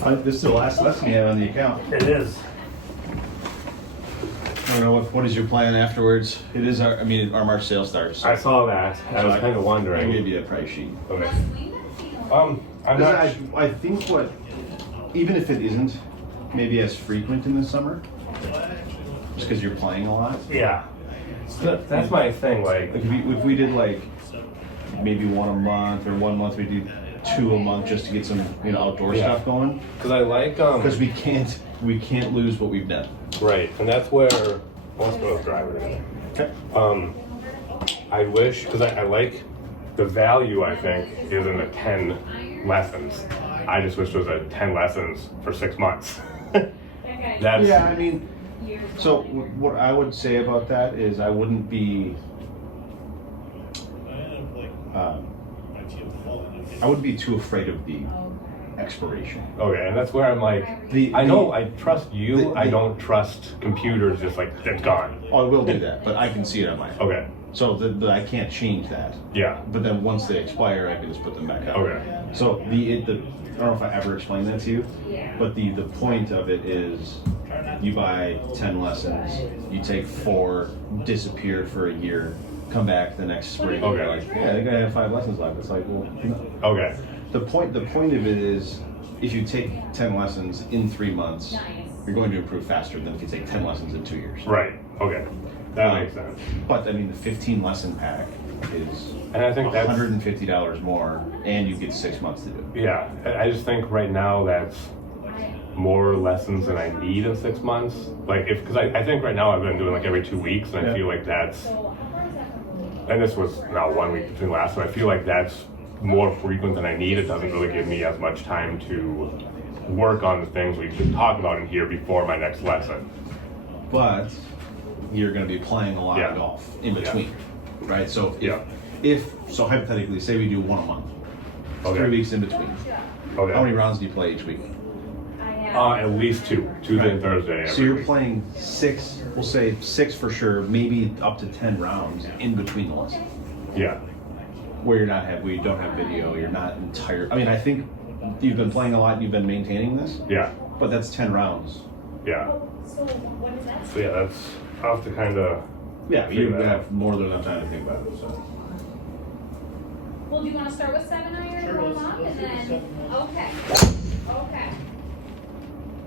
This is the last lesson you have on the account. It is. I don't know, what is your plan afterwards? It is our March sale starts. I saw that. I was kind of I wondering. gave you a price sheet. Okay. I'm not. I think even if it isn't maybe as frequent in the summer, just because you're playing a lot. Yeah. So that's my thing. Like, Like if we did like maybe one a month or 1 month, we do 2 a month just to get some outdoor stuff going. because I like Because we can't lose what we've done. Right, and that's where let's go with driver today. Okay. I wish because I like the value. I think is in the 10 lessons. I just wish there was a 10 lessons for 6 months. That's Yeah, I mean, so what I would say about that is I wouldn't be too afraid of the expiration. okay, and that's where I'm like, I know I trust you. I don't trust computers. Just like it's gone. Oh, I will do that, but I can see it on my phone. Okay. So I can't change that. Yeah. But then once they expire, I can just put them back up. Okay. So I don't know if I ever explained that to you, but the point of it is you buy 10 lessons, you take 4, disappear for a year, come back the next spring. Okay. You're like, yeah, I think I have 5 lessons left. It's like, well, no. Okay. The point of it is if you take 10 lessons in 3 months, you're going to improve faster than if you take 10 lessons in 2 years. Right. Okay. That makes sense. But I mean, the 15 lesson pack is And I think that's $150 more, and you get 6 months to do it. yeah. I just think right now that's more lessons than I need in 6 months. Like because I think right now I've been doing like every 2 weeks, and I feel like that's. And this was now 1 week between last, so I feel like that's more frequent than I need. It doesn't really give me as much time to work on the things we should talk about in here before my next lesson. But you're going to be playing a lot Yeah. of golf in between, right? So Yeah. if hypothetically, say we do 1 a month, it's Okay. 3 weeks in between. Okay. How many rounds do you play each week? At least 2, Tuesday and Thursday. So every you're week. playing 6. We'll say 6 for sure, maybe up to 10 rounds in between the lessons, Yeah. where you don't have video. You're not entire. I mean, I think you've been playing a lot. You've been maintaining this, Yeah. but that's 10 rounds. Yeah. So yeah, that's I'll have to kind of. Yeah, Figure you that have more than enough time to think about it. So. Well, do you want to start with 7 iron Sure, or let's- up, let's and do then, 7. okay, okay.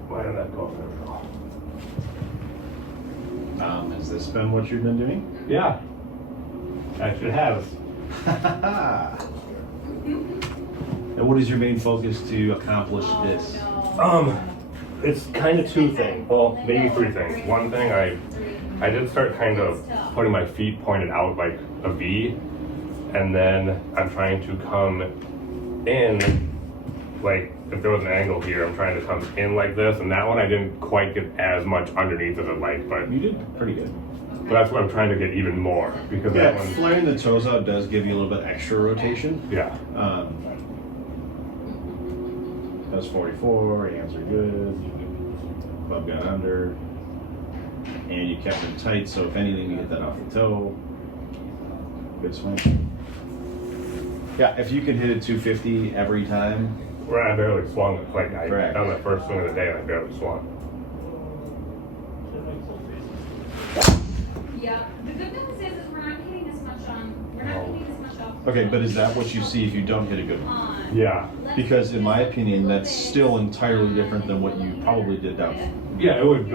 Why did that go there? Has this been what you've been doing? Yeah. Actually, it has. And what is your main focus to accomplish this? It's kind of 2 things. Well, maybe 3 things. One thing, I did start kind of putting my feet pointed out like a V, and then I'm trying to come in, like if there was an angle here, I'm trying to come in like this, and that one I didn't quite get as much underneath as I'd like, but You did pretty good. that's what I'm trying to get even more because that Yeah, one, flaring the toes out does give you a little bit extra rotation. yeah, That's 44, hands are good. Club got under. And you kept them tight, so if anything, you hit that off the toe. Good swing. Yeah, if you can hit it 250 every time, where I barely swung it. Like Correct. that was my first swing of the day, and I barely swung. Yeah, the good news is we're not hitting as much off. okay, but is that what you see if you don't hit a good one? Yeah, Because in my opinion, that's still entirely different than what you probably did down. yeah, it wouldn't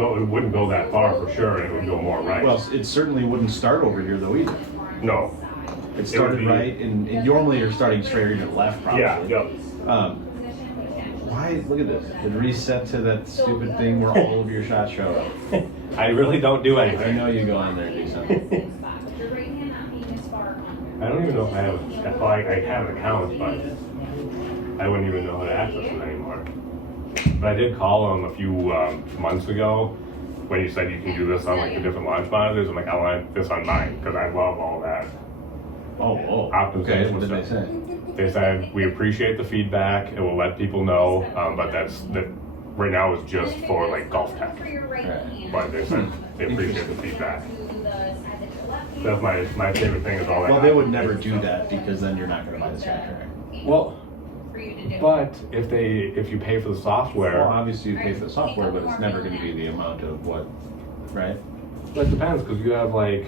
go that far for sure, and it would go more right. Well, it certainly wouldn't start over here though either. no. It started be- right, and normally you're starting straight or even left probably. Yeah, yep. Why? Look at this. It reset to that stupid thing where all of your shots show up. I really don't do I anything. know you go on there and do something. I don't even know if I have. Well, I have an account, but I wouldn't even know how to access it anymore. But I did call him a few months ago when you said you can do this on like the different launch monitors. I'm like, I want this on mine because I love all that. Oh, okay. What did they say? They said we appreciate the feedback. It will let people know, but that right now is just for like GolfTec. But they said they appreciate the feedback. That's my favorite thing is all that. Well, they would never do that because then you're not going to buy this contract. Well, for you to do. But if you pay for the software, Well, obviously you pay for the software, but it's never going to be the amount of what, right? well, it depends because you have like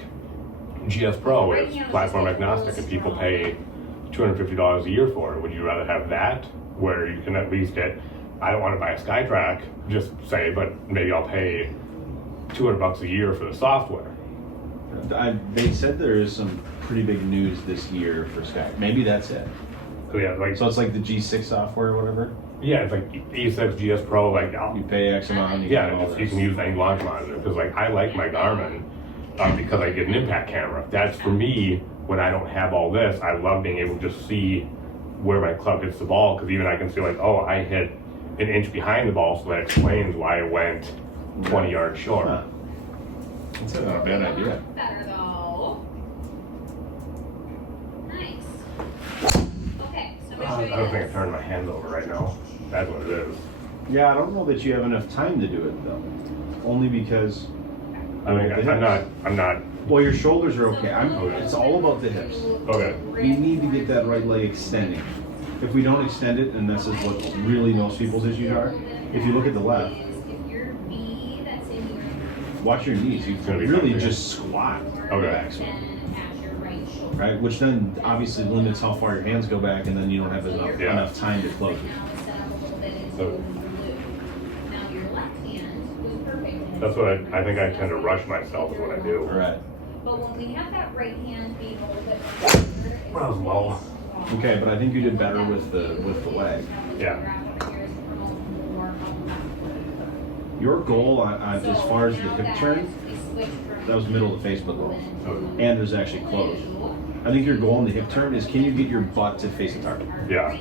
GS Pro is platform agnostic, and people pay $250 a year for it. Would you rather have that, where you can at least get? I don't want to buy a SkyTrack, just say, but maybe I'll pay $200 a year for the software. They said there is some pretty big news this year for Sky. Maybe that's it. So yeah, like So it's like the G6 software or whatever. yeah, it's like E6 GS Pro, like You pay X amount. You yeah, get all and you this. can use any launch monitor because like I like my Garmin because I get an impact camera. That's for me when I don't have all this. I love being able to just see where my club hits the ball because even I can see like, oh, I hit an inch behind the ball, so that explains why I went 20 yards short. Huh. That's not a bad idea. Better though. Nice. Okay, so I'm I gonna show don't you think I this. turned my hand over right now. That's what it is. Yeah, I don't know that you have enough time to do it though. Only because, I mean, I'm not. well, your shoulders are okay. It's all about the hips. Okay. We need to get that right leg extending. If we don't extend it, and this is what really most people's issues are, if you look at the left, If your B that's in your watch your knees. You gonna be really something. just squat Okay. back, then at your right shoulder. right? Which then obviously limits how far your hands go back, and then you don't have Yeah. enough time to close it. Now it's set up a little bit into So- blue. Now your left hand was perfect. That's what I think. I tend to rush myself when I do. Right. But when we have that right hand be a little bit more That was low. Okay, but I think you did better with the leg. Yeah. Your goal as far as the hip turn, that was middle of the Facebook goal, and there's actually close. I think your goal in the hip turn is can you get your butt to face the target? Yeah.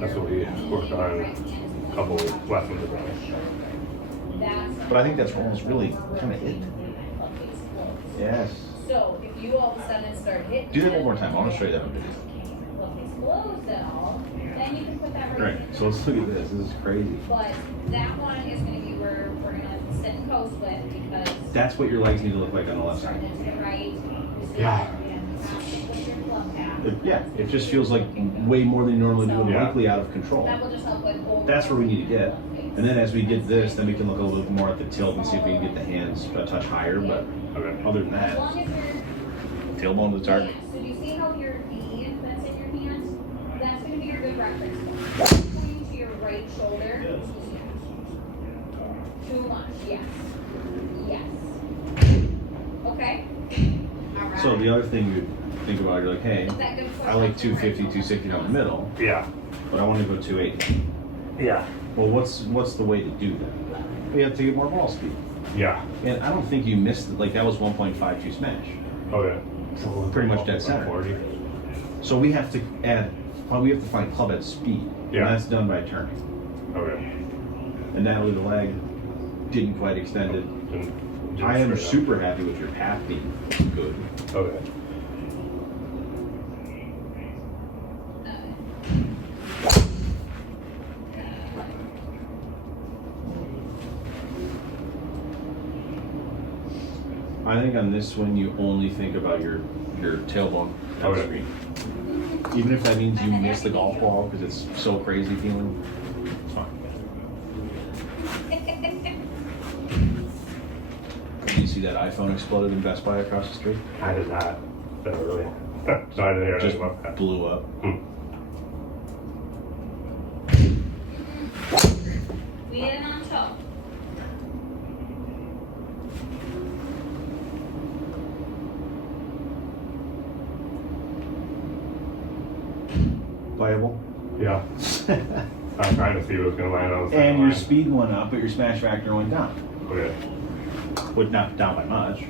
That's what we worked on a couple lessons ago. But I think that's almost really kind of it. Yes. So if you all of a sudden start hitting. Do that one more time. I want to show you that one video. Well, if it's closed though, then you can put that right. Right. So let's look at this. This is crazy. But that one is going to be where we're going to sit and coast with because. That's what your legs need to look like on the left Start side. into the right. Yeah. With your club path. Yeah. It just feels like way more than you normally do and Yeah. likely out of control. That will just help with. That's where we need to get. And then as we get this, then we can look a little bit more at the tilt and see if we can get the hands a touch higher. But Okay. other than As that, long as you're. tailbone to the target. Yeah, so do you see how your V that's in your hand? That's going to be your good reference point. Pointing to your right shoulder. Too much, yes. Yes. Okay. All right. So the other thing you think about, you're like, hey, Is that gonna push I like up your 250, right 260 down the middle, Yeah. but I want to go 280. Yeah. Well, what's the way to do that? We have to get more ball speed. Yeah. And I don't think you missed it. Like that was 1.52 smash. Okay. Pretty much dead center. 40. So we have to find club head speed. Yeah. And that's done by turning. Okay. And that way the leg didn't quite extend it. And I am just straight super happy with your path being good. up. Okay. I think on this one you only think about your tailbone Okay. screen. Even if that means you miss the golf ball because it's so crazy feeling, it's fine. Did you see that iPhone exploded in Best Buy across the street? I did not. That really. So I didn't hear Just anything about that. blew up. We hit it on toe. Playable. Yeah. I'm trying to see what's going to land on the second And your line. speed went up, but your smash factor went down. Okay. But not down by much.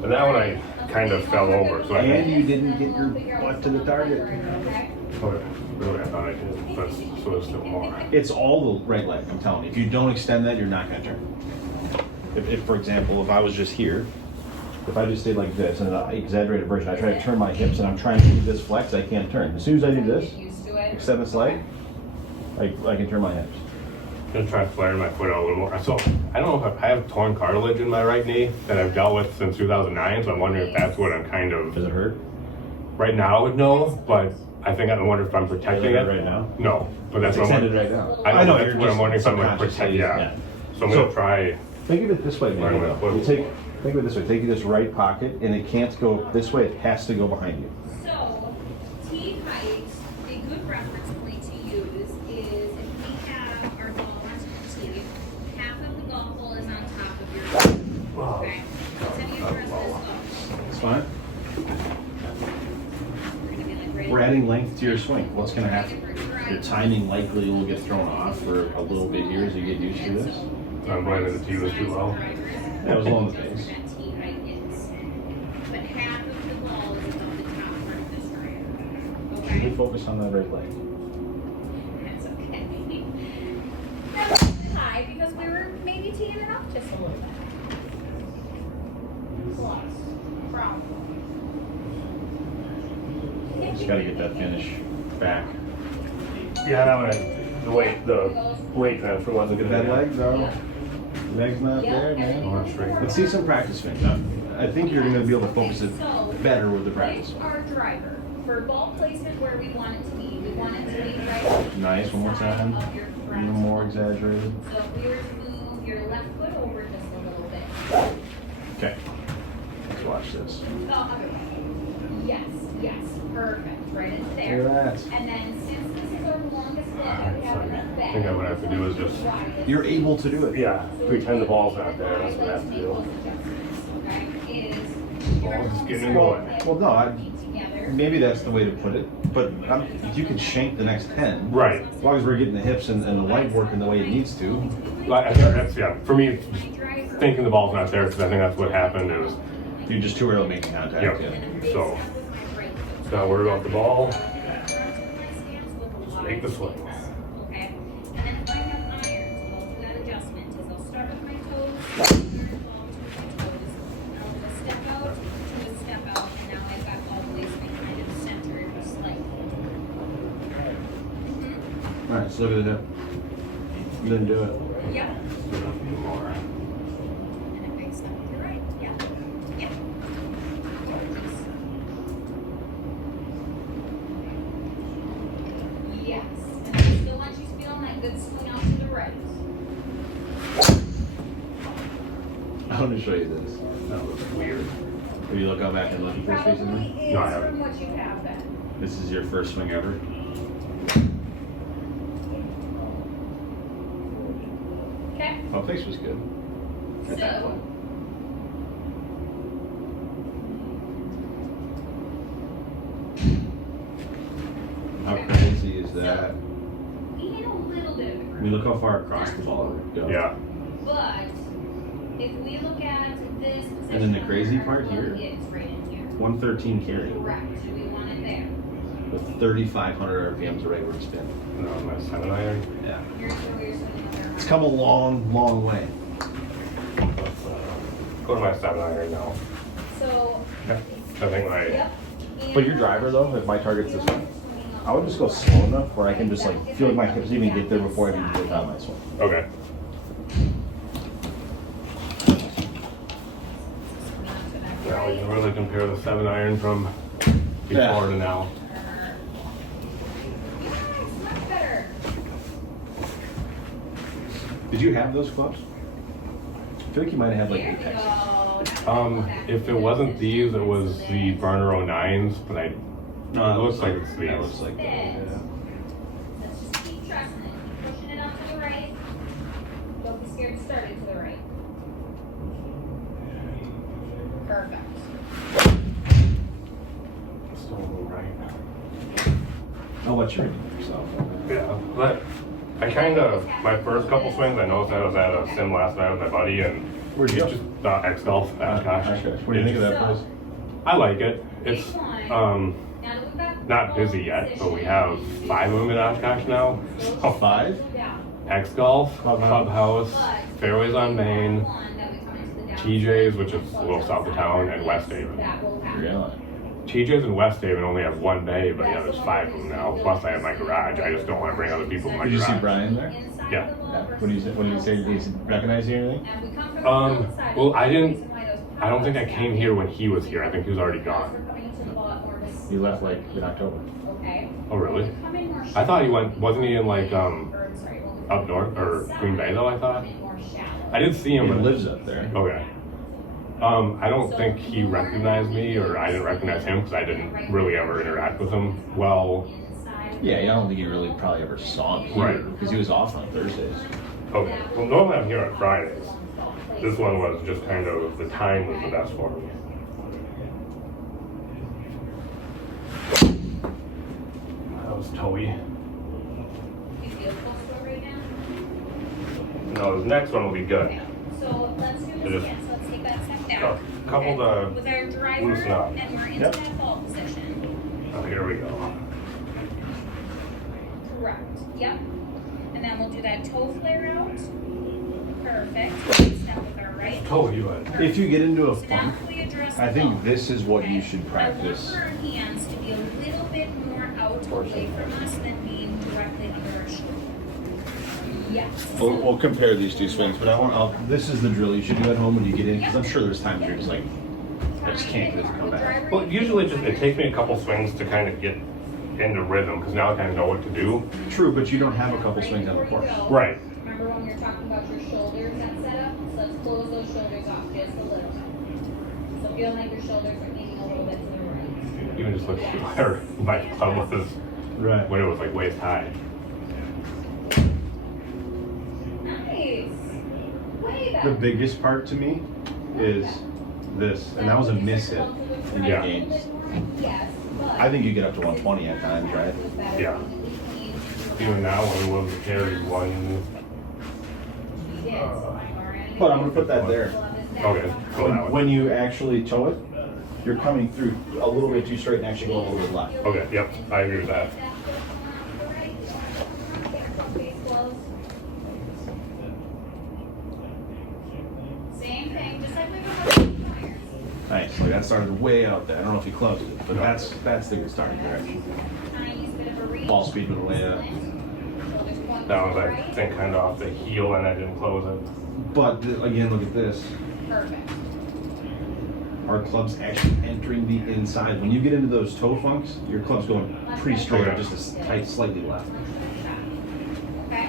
But that one I kind of fell over, so I And think. you didn't get your butt to the target. Okay. Okay. Really, I thought I did. But so there's still more. It's all the right leg, I'm telling you. If you don't extend that, you're not going to turn. If, for example, if I was just here, if I just stayed like this, and an exaggerated version, I try to turn my hips and I'm trying to do this flex, I can't turn. As soon as I do this, Get used to it. extend this leg, I can turn my hips. I'm gonna try flaring my foot out a little more. So I don't know if I have torn cartilage in my right knee that I've dealt with since 2009. So I'm wondering if that's what I'm kind of. Does it hurt? Right now, no, but I think I wonder if I'm protecting it right now. No, but that's It's what I'm extended wondering. right now. I know you're that's what I'm just wondering if I'm like protect. subconsciously- Yeah. So I'm gonna try. Think of it this way, Right, maybe. I'm gonna You think of it this way. Take this right pocket, and it can't go this way. It has to go behind you. So, tee height, a good reference point to use is if we have our ball on the tee, half of the golf ball is on top of your ball. Okay? Let's have you address this golf. It's fine. We're gonna be like right We're adding length to your swing. What's going to happen? Right. Your timing likely will get thrown off for a little bit here as you get used to this. I'm blaming the tee was too low. Yeah, it was low on the base. That tee height is. But half of the ball is above the top part of this driver. You Okay? focus on that right leg. That's okay. That's a bit high because we were maybe teeing it up just a little bit. Plus, problem. Just got to get that finish back. Yeah, that one. The weight transfer wasn't Look good. at that leg, though. Leg's not there, man. Oh, that's straight. Let's see some practice swings. I think you're going to be able to focus it better with the practice Pitch swing. our driver for ball placement where we want it to be. We want it to be right. Nice, one more time. Of your front. Even more exaggerated. So if we were to move your left foot over just a little bit. Okay. Let's watch this. Oh, other way. Yes, yes, perfect. Right into Look there. at that. And then since this is our longest hit, Alright, we have enough I back. think what I have to do is just. You're able to do it. Yeah, pretend the ball's not there. That's what I have to do. Ball's just getting in the way. Well, no, maybe that's the way to put it. But you can shank the next 10. Right. As long as we're getting the hips and the leg working the way it needs to. I think that's, yeah, for me, it's just thinking the ball's not there, because I think that's what happened. It was, You're just too early making contact. yep. Yeah. So, not worried about the ball. Just make the swing. Okay. And then if I have irons, I'll do that adjustment is I'll start with my toes, turn the ball to my toes, and I'll just step out to a step out, and now I've got all the way kind of centered slightly. All right, so look at the hip. Then do it. Yep. Do a few more. And it makes them to the right. Yeah. Yep. Yes. And I still want you to feel that good swing out to the right. I want to show you this. That looks weird. Have you looked out back and looked at this Probably recently? is No, I haven't. from what you have been. This is your first swing ever. Okay. Pump face was good. At that So, point. How crazy is that? we hit a little bit of the I ground. mean, look how far across the ball it would go. Yeah. But if we look at this position, And then the crazy part here? it's right in here. 113 carry Correct. We want it there. with 3,500 RPMs of regular spin. No, my 7-iron. Yeah. Here's where you're swinging the It's come a long, long way. Let's go to my 7-iron now. So, Okay. I think my. yep. But your driver though, if my target's this way, I would just go slow enough where I can just like feel like my hips even get there before I even get down my swing. Okay. Now we can really compare the 7-iron from before Yeah. to now. Much better. Did you have those clubs? I feel like you might have had like There we Apex. go. If it wasn't these, it was the Burner 09s, but it looks like it's these. That looks like that. Fit. Yeah. Let's just keep trusting it. Keep pushing it out to the right. Don't be scared to start it to the right. Perfect. Still a little right. I'll let you read it yourself. Yeah, but I kind of, my first couple swings, I noticed I was at a sim last night with my buddy, and Where'd you it's go? just X Golf at Oshkosh. What do you think of that place? I like it. It's Now that we've got not busy yet, but we have 5 of them in Oshkosh now. Oh, 5? Yeah. X Golf, Clubhouse. Clubhouse, Fairways on Main, One that we come into the down- TJ's, which is a little south of town, and West Haven. That will happen. Really? TJ's and West Haven only have 1 bay, but yeah, there's 5 of them now. Plus, I have my garage. I just don't want to bring other people in my Did you see garage. Brian there? Inside Yeah. the wall Yeah. versus What do you say? What did he say? Did he recognize you or anything? And we come from the outside. Well, I didn't. Reason why those I don't think I power came here when he was here. I think he was already We're gone. coming into the ball at more of a He left like in October. Okay. Oh, really? Come in more I thought he wasn't he in like, or, sorry, we'll up north, or Green Bay though, I thought? come in more shallow. I did see him, He but lives up there. okay. I don't think he recognized me, or I didn't recognize him, because I didn't really ever interact with him well. Yeah, I don't think he really probably ever saw me. Right. Because he was off on Thursdays. Okay. Well, normally I'm here on Fridays. This one was just kind of, the time was the best for me. That was Toey. You feel close to it right now? No, the next one will be good. Okay. So let's do It this is- again. So let's take that step back. Couple the With our driver, loosen up. and we're into Yep. that ball position. Oh, here we go. Correct. Yep. And then we'll do that toe flare out. Perfect. Step with our right. Toey, you had. If you get into a So now funk, if we address I the think ball, this is what you okay? should I practice. want our hands to be a little bit more out away from us than being directly under our shoulder. Yes. We'll compare these two swings, but this is the drill you should do at home when you get in, because I'm sure there's times you're just like, I just can't get it to come back. Well, usually it takes me a couple swings to kind of get into rhythm, because now I kind of know what to do. True, but you don't have a couple swings on the course. Right. Remember when we were talking about your shoulders at setup? So let's close those shoulders off just a little bit. So feel like your shoulders are leaning a little bit to the right. Even just look where my thumb was Right. when it was like waist high. Nice. Way The better. biggest part to me is this, and that was a miss hit in your Yeah. games. Yes, but I think you get up to 120 at times, right? Yeah. Even now, when we was carry one. We did. But I'm gonna put that there. Okay. Cool, that one. When you actually toe it, you're coming through a little bit too straight and actually going a little bit left. Okay. Yep. I agree with that. Same thing, just like we were talking about prior. Nice. Like that started way out there. I don't know if you closed it, but that's the good starting direction. Tiniest bit of a reach. Ball speed went way up. Shoulders point That to was, the I right. think, kind of off the heel, and I didn't close it. But again, look at this. Perfect. Our club's actually entering the inside. When you get into those toe funks, your club's going pretty straight, or just a tight, slightly left. Okay.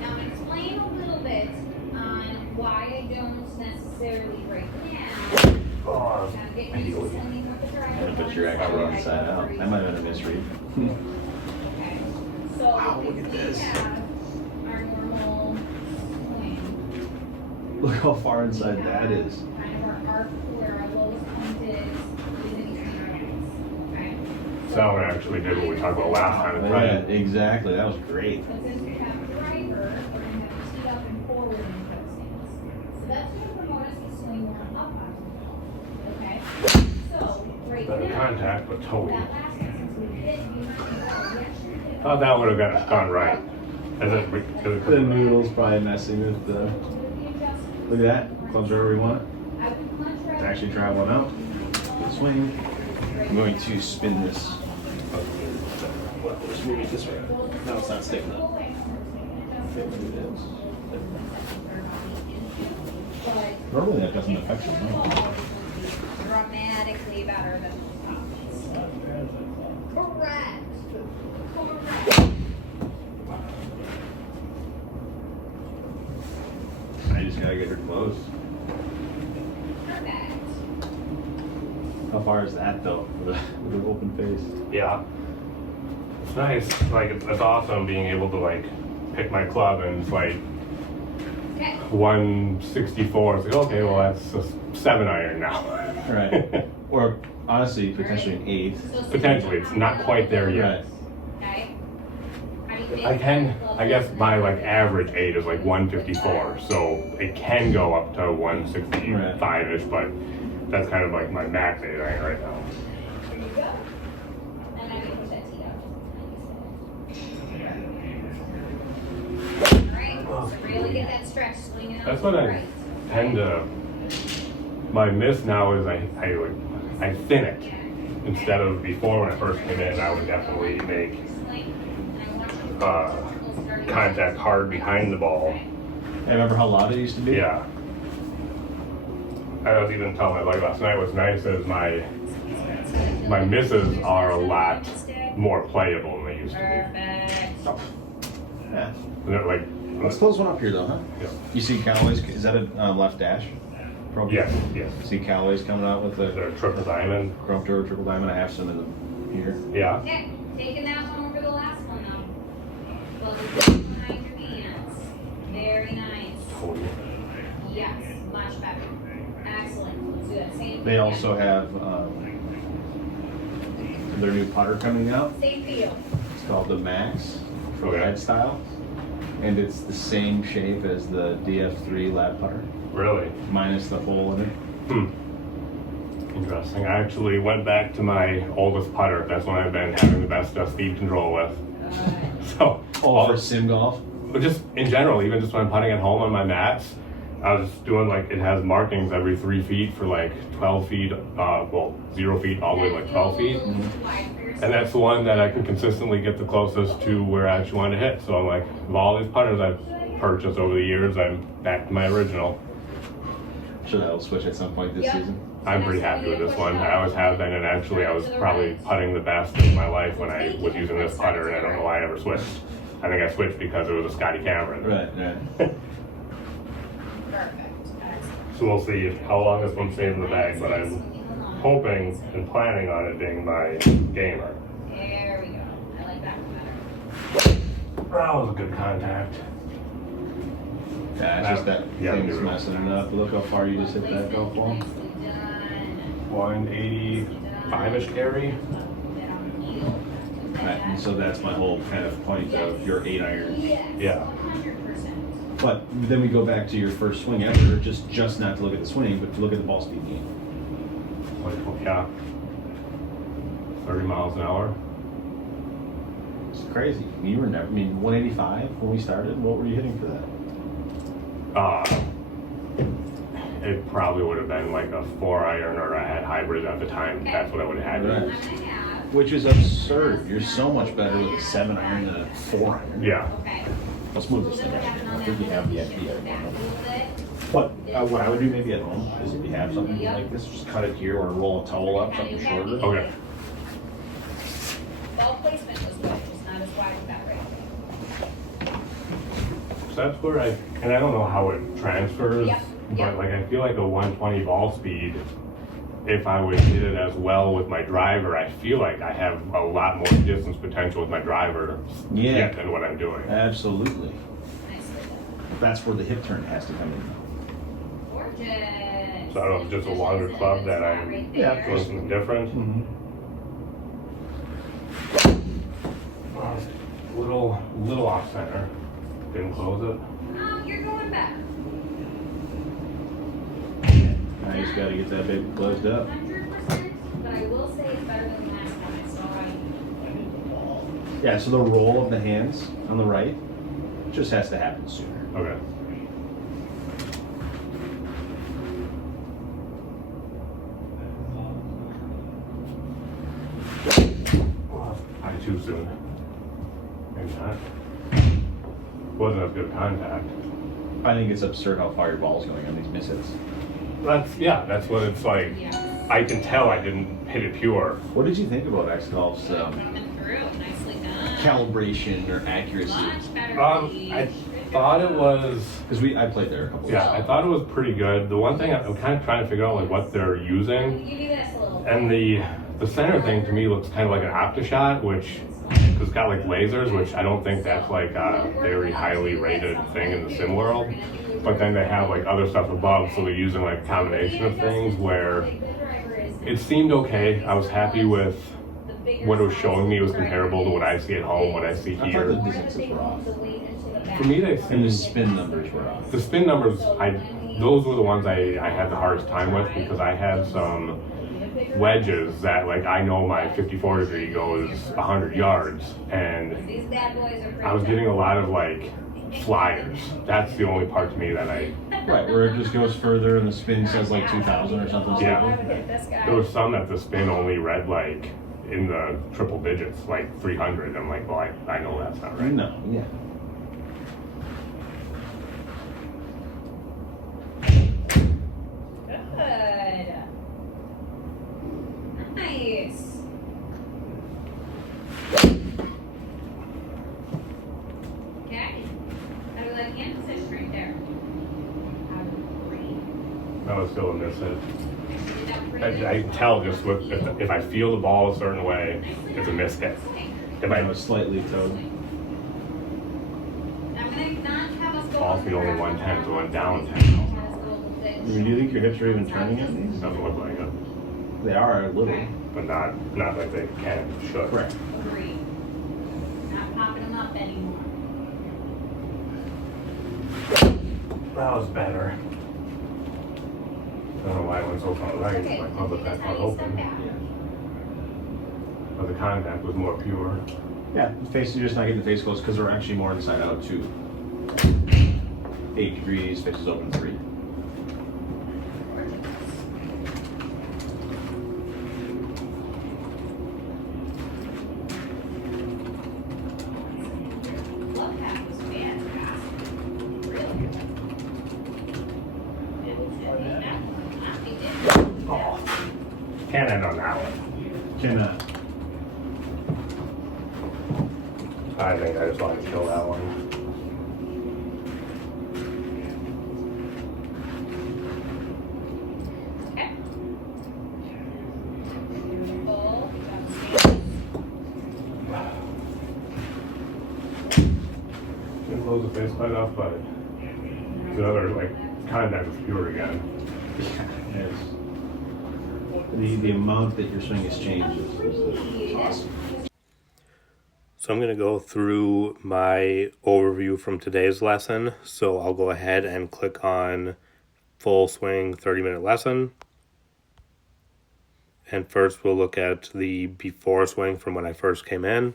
Now explain a little bit on why I don't necessarily right now. Oh, Kind of get used to swinging with the driver. And but you're actually inside out. That might have been a misread. Okay. So Wow, if look at we this. have our normal swing, Look how far inside that is. kind of our arc where our lowest point is in between our legs. Okay. that one actually did what we talked about last time. It's Right, exactly. That was great. But since we have a driver, we're gonna have to tee up and forward in toe stance. So that's gonna promote us to swing more up on the ball. Okay? So, right Better now, contact, but Toey. that last one, since we hit, we might be better. We actually hit it Thought that would have gone right. Is it? The noodle's probably messing with the. with the adjustment. Look at that. Clubs are where we want it. I would much rather. Let's actually try one out. Good swing. I'm going to spin this. Well, let's move it this way. No, it's not sticking up. Okay, it is. But Normally that doesn't affect you. No. dramatically better than the top. Correct. I just gotta get her close. Perfect. How far is that though? With an open face. Yeah. It's nice. Like, it's awesome being able to, like, pick my club and it's like Okay. 164. It's like, okay, well, that's a 7-iron now. Right. Or honestly, potentially an eighth. So Potentially, it's not quite there yet. Okay. How do you feel? I can, I guess my like average 8 is like 154, so it can go up to 165-ish, but that's kind of like my max 8 iron right now. There you go. And I can push that tee up. Alright, so really get that stretch, swing it out That's to what the I right. tend to, my miss now is I thin it. Instead of before when I first came in, I would definitely make contact hard behind the ball. Hey, remember how loud it used to be? Yeah. I was even telling my buddy last night what's nice is my my misses are a lot more playable than they used to Perfect. Yeah. be. They're like, Let's close one up here though, huh? yeah. You see Callaway's, is that a left dash? Program? Yes. See Callaway's coming out with the They're triple diamond. Chrome Tour, triple diamond. I have some in the here. Yeah. Okay, taking that one over the last one though. Well, the one behind your hands. Very nice. Totally. Yes, much better. Excellent. Let's do that same They thing also again. have their new putter coming out. Same feel. It's called the Max for Okay. head style, and it's the same shape as the DF3 lab putter, Really? minus the hole in it. Interesting. I actually went back to my oldest putter. That's when I've been having the best speed control with. So, For sim golf. but just in general, even just when I'm putting at home on my mats, I was just doing like, it has markings every 3 feet for like 12 feet, 0 feet all the way to like 12 feet. And that's the one that I can consistently get the closest to where I actually want to hit. So I'm like, of all these putters I've purchased over the years, I'm back to my original. I'm sure that'll switch at some point this season. I'm pretty happy with this one. I always have been, and actually I was probably putting the best of my life when I was using this putter, and I don't know why I ever switched. I think I switched because it was a Scotty Cameron. Right. Perfect. Excellent. So we'll see how long this one stays in the bag, but I'm hoping and planning on it being my gamer. There we go. I like that one better. That was a good contact. Yeah, it's just that Yeah, thing's you're right. messing it up. Look how far you just hit that golf ball. Nicely done. 185-ish carry. Right, and so that's my whole kind of point of your 8-iron. Yeah. 100%. But then we go back to your first swing ever, just not to look at the swing, but to look at the ball speed gain. Yeah. 30 miles an hour. It's crazy. You were never, 185 when we started. What were you hitting for that? It probably would have been like a 4-iron, or I had hybrid at the time. That's what I would have had. Right. I'm gonna have. Which is absurd. You're so much better with a 7-iron than a 4-iron. Yeah. Okay. Let's move this thing. I think you have the idea. Back a little bit. But what I would do maybe at home is if you have something like this, just cut it here or roll a towel up, something shorter. Okay. Ball placement was good, just not as wide as that right. So that's where I don't know how it transfers, Yep, but yep. like I feel like a 120 ball speed, if I would hit it as well with my driver, I feel like I have a lot more distance potential with my driver Yeah. yet than what I'm doing. Absolutely. Nicely done. That's where the hip turn has to come in. Gorgeous. So I don't know if it's just a longer club that I'm Right Yeah, there. doing something different. Mm-hmm. Little off center. Didn't close it. Oh, you're going back. Now you just got to get that baby closed up. 100%, but I will say it's better than the last one. It's still right. Yeah, so the roll of the hands on the right just has to happen sooner. Okay. Probably too soon. Maybe not. Wasn't as good contact. I think it's absurd how far your ball's going on these misses. That's what it's like. Yes. I can tell I didn't hit it pure. What did you think about X Golf's Coming through. Nicely done. calibration or accuracy? Much better. I thought it was. Because I played there a couple Yeah, times. I thought it was pretty good. The one thing I'm kind of trying to figure out like what they're I'm using, gonna give you this a little. and the center thing to me looks kind of like an OptiShot, which has got like lasers, which I don't think that's like a very highly rated thing in the sim world. But then they have like other stuff above, so they're using like a combination of things where it seemed okay. I was happy with what it was showing me. It was comparable to what I see at home, what I see I thought the here. distances were off. For me, they And the seemed spin numbers were off. the spin numbers. Those were the ones I had the hardest time with because I had some wedges that like I know my 54 degree goes 100 yards, and These bad boys are I was getting a lot of like flyers. That's the only part to me that I. Right, where it just goes further and the spin says like 2,000 or something. Yeah. stupid. This guy. There was some that the spin only read like in the triple digits, like 300. I'm like, well, I know that's not right. No, yeah. Good. Nice. I was still miss it. Did that pretty I good? tell just with if I feel the ball a certain way, it's a miss hit. If I I was slightly towed. I'm gonna not have us go ball on speed only the 110, so went down 10. Let's go with I this. mean, do you think your hips are even turning at these? Doesn't look like it, They are a little. Okay. but not like they can should. Correct. Agreed. Not popping them up anymore. That was better. I don't know why it went so far right. Okay, My we'll public take a back tiny was step open, back. but the contact was more pure. Yeah, the face, you're just not getting the face close because we're actually more inside out too. 8 degrees, face is open 3. Love hat was fantastic. Really good. It did. Oh, can't end on that one. Cannot. I think I just wanted to kill that one. Okay. Full. Didn't close the face quite enough, but the other contact was pure again. Yes. The amount that your swing has changed is awesome. So I'm going to go through my overview from today's lesson. So I'll go ahead and click on full swing 30-minute lesson. And first we'll look at the before swing from when I first came in.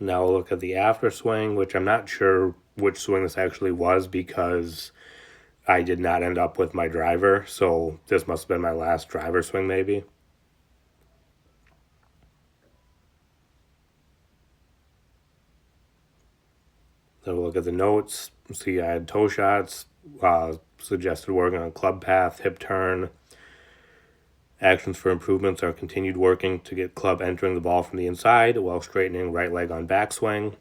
Now we'll look at the after swing, which I'm not sure which swing this actually was because I did not end up with my driver. So this must have been my last driver swing maybe. Then we'll look at the notes. See, I had toe shots, suggested working on club path, hip turn. Actions for improvements are continued working to get club entering the ball from the inside while straightening right leg on backswing.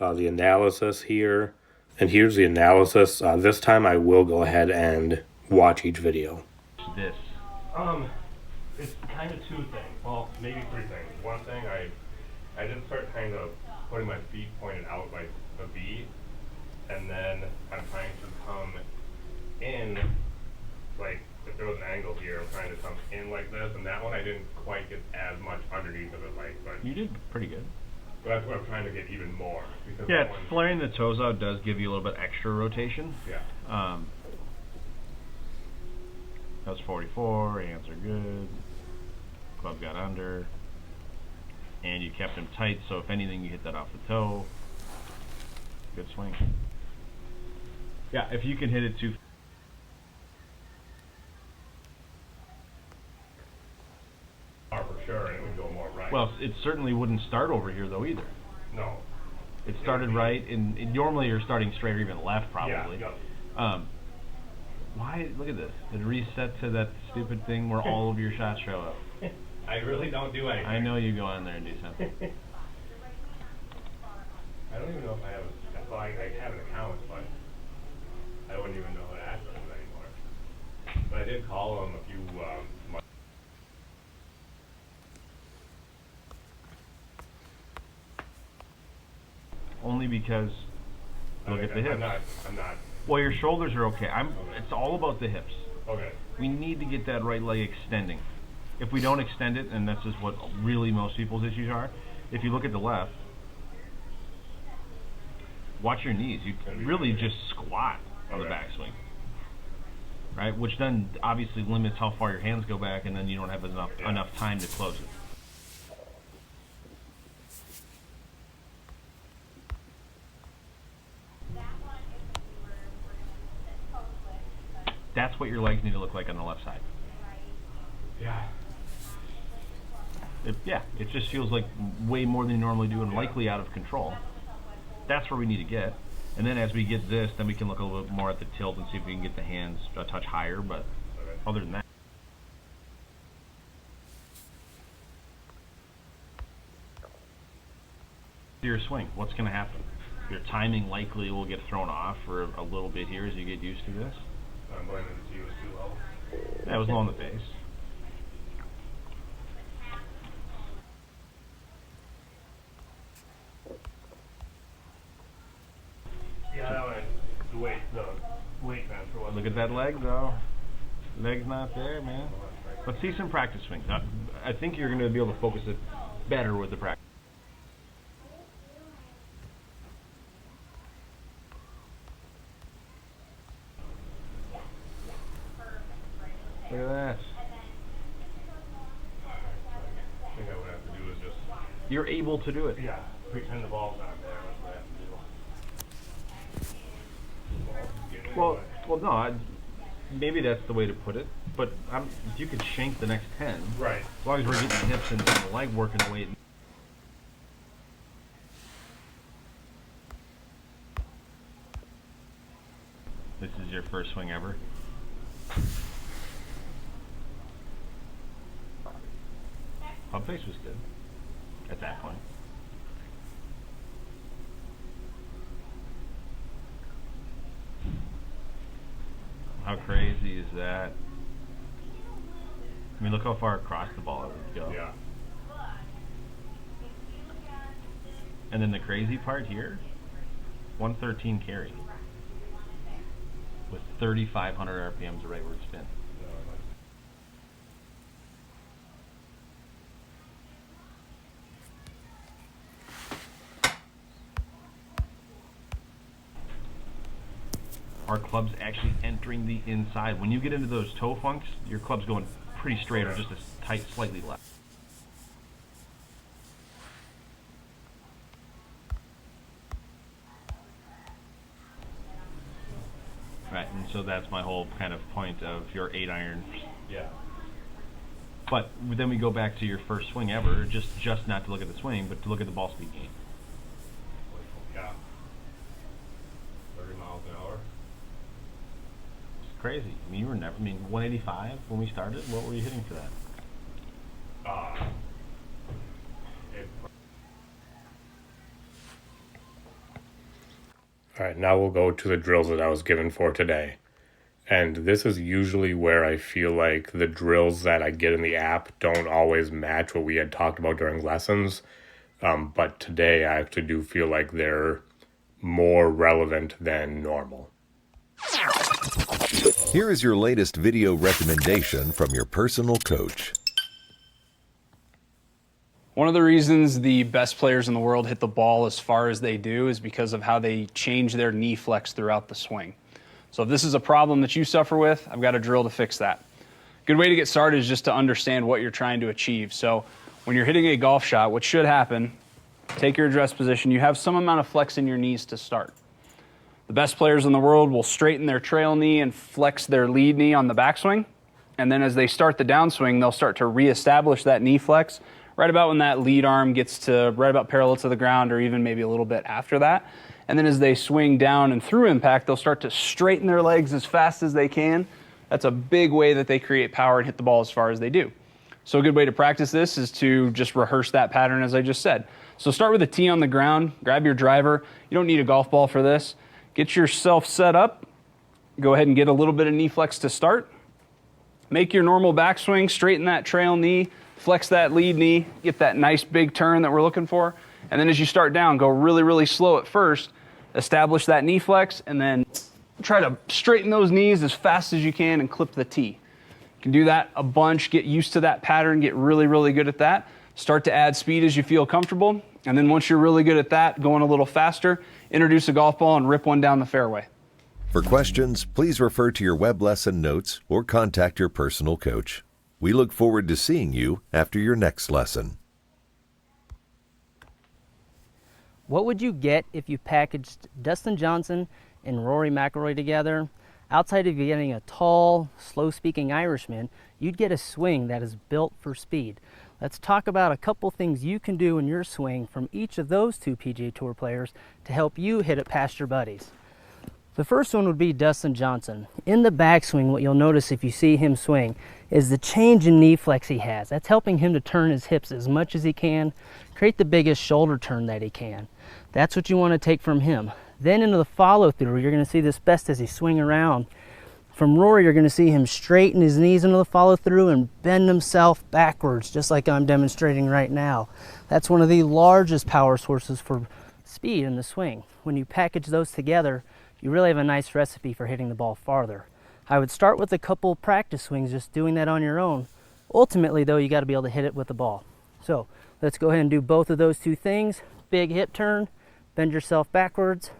The analysis here. And here's the analysis. This time I will go ahead and watch each video. This. It's kind of two things. Well, maybe three things. One thing, I did start kind of putting my feet pointed out like a V, and then I'm trying to come in, like if there was an angle here, I'm trying to come in like this, and that one I didn't quite get as much underneath of it, but You did pretty good. that's what I'm trying to get even more. Because Yeah, that one, flaring the toes out does give you a little bit extra rotation. yeah. That was 44, hands are good. Club got under. And you kept him tight, so if anything, you hit that off the toe. Good swing. Yeah, if you can hit it too. For sure, and it would go more right. Well, it certainly wouldn't start over here, though, either. no. It started right, and normally you're starting straight or even left, probably. Yeah. Why? Look at this. It reset to that stupid thing where all of your shots show up. I really don't do anything. I know you go in there and do something. I don't even know if I have well, I have an account, but I wouldn't even know how to access it anymore. But I did call them a few months. Only because look at the hips. I'm not. Well, your shoulders are okay. It's all about the hips. Okay. We need to get that right leg extending. If we don't extend it, and this is what really most people's issues are, if you look at the left, watch your knees. You really just squat on the backswing. Right? Which then obviously limits how far your hands go back, and then you don't have enough time to close it. That's what your legs need to look like on the left side. Yeah. It just feels like way more than you normally do and likely out of control. That's where we need to get. And then as we get this, then we can look a little bit more at the tilt and see if we can get the hands a touch higher, but other than that. Your swing, what's going to happen? Your timing likely will get thrown off for a little bit here as you get used to this. I'm blaming it to you, it was too low. Yeah, it was low on the base. Yeah, that one, the weight transfer wasn't. Look at that leg though. Leg's not there, man. Let's see some practice swings. I think you're going to be able to focus it better with the practice. Look at that. I think what I have to do is just, You're able to do it. yeah, pretend the ball's not there. That's what I have to do. Well, no. Maybe that's the way to put it. But you could shank the next 10. Right. As long as we're getting the hips and the leg working the way. This is your first swing ever. Pump face was good at that point. How crazy is that? I mean, look how far across the ball it would go. Yeah. And then the crazy part here, 113 carry with 3,500 RPMs of rightward spin. Our club's actually entering the inside. When you get into those toe funks, your club's going pretty straight or just a tight, slightly left. Right, and so that's my whole kind of point of your 8-iron. Yeah. But then we go back to your first swing ever, just not to look at the swing, but to look at the ball speed gain. Yeah. 30 miles an hour. It's crazy. I mean, you were never, 185 when we started? What were you hitting for that? All right, now we'll go to the drills that I was given for today. And this is usually where I feel like the drills that I get in the app don't always match what we had talked about during lessons. But today I actually do feel like they're more relevant than normal. Here is your latest video recommendation from your personal coach. One of the reasons the best players in the world hit the ball as far as they do is because of how they change their knee flex throughout the swing. So if this is a problem that you suffer with, I've got a drill to fix that. Good way to get started is just to understand what you're trying to achieve. So when you're hitting a golf shot, what should happen, take your address position, you have some amount of flex in your knees to start. The best players in the world will straighten their trail knee and flex their lead knee on the backswing. And then as they start the downswing, they'll start to reestablish that knee flex right about when that lead arm gets to right about parallel to the ground or even maybe a little bit after that. And then as they swing down and through impact, they'll start to straighten their legs as fast as they can. That's a big way that they create power and hit the ball as far as they do. So a good way to practice this is to just rehearse that pattern as I just said. So start with a tee on the ground, grab your driver. You don't need a golf ball for this. Get yourself set up. Go ahead and get a little bit of knee flex to start. Make your normal backswing, straighten that trail knee, flex that lead knee, get that nice big turn that we're looking for. And then as you start down, go really, really slow at first, establish that knee flex, and then try to straighten those knees as fast as you can and clip the tee. You can do that a bunch, get used to that pattern, get really, really good at that. Start to add speed as you feel comfortable. And then once you're really good at that, going a little faster, introduce a golf ball and rip one down the fairway. For questions, please refer to your web lesson notes or contact your personal coach. We look forward to seeing you after your next lesson. What would you get if you packaged Dustin Johnson and Rory McIlroy together? Outside of getting a tall, slow-speaking Irishman, you'd get a swing that is built for speed. Let's talk about a couple things you can do in your swing from each of those two PGA Tour players to help you hit it past your buddies. The first one would be Dustin Johnson. In the backswing, what you'll notice if you see him swing is the change in knee flex he has. That's helping him to turn his hips as much as he can, create the biggest shoulder turn that he can. That's what you want to take from him. Then into the follow through, you're going to see this best as he swing around. From Rory, you're going to see him straighten his knees into the follow through and bend himself backwards, just like I'm demonstrating right now. That's one of the largest power sources for speed in the swing. When you package those together, you really have a nice recipe for hitting the ball farther. I would start with a couple practice swings, just doing that on your own. Ultimately though, you got to be able to hit it with the ball. So let's go ahead and do both of those two things. Big hip turn, bend yourself backwards.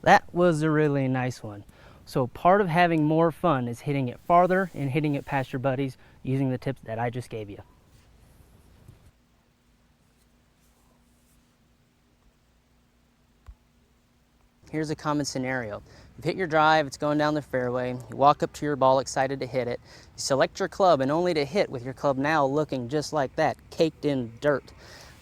That was a really nice one. So part of having more fun is hitting it farther and hitting it past your buddies using the tips that I just gave you. Here's a common scenario. You've hit your drive, it's going down the fairway, you walk up to your ball excited to hit it, you select your club and only to hit with your club now looking just like that, caked in dirt.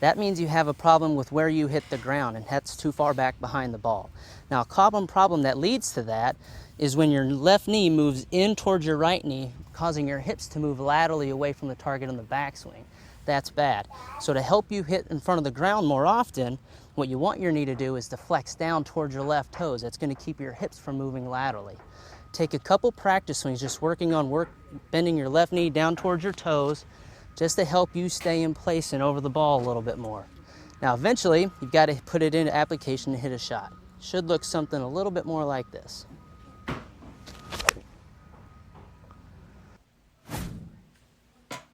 That means you have a problem with where you hit the ground and that's too far back behind the ball. Now a common problem that leads to that is when your left knee moves in towards your right knee, causing your hips to move laterally away from the target on the backswing. That's bad. So to help you hit in front of the ground more often, what you want your knee to do is to flex down towards your left toes. That's going to keep your hips from moving laterally. Take a couple practice swings just working on bending your left knee down towards your toes just to help you stay in place and over the ball a little bit more. Now eventually you've got to put it into application and hit a shot. Should look something a little bit more like this.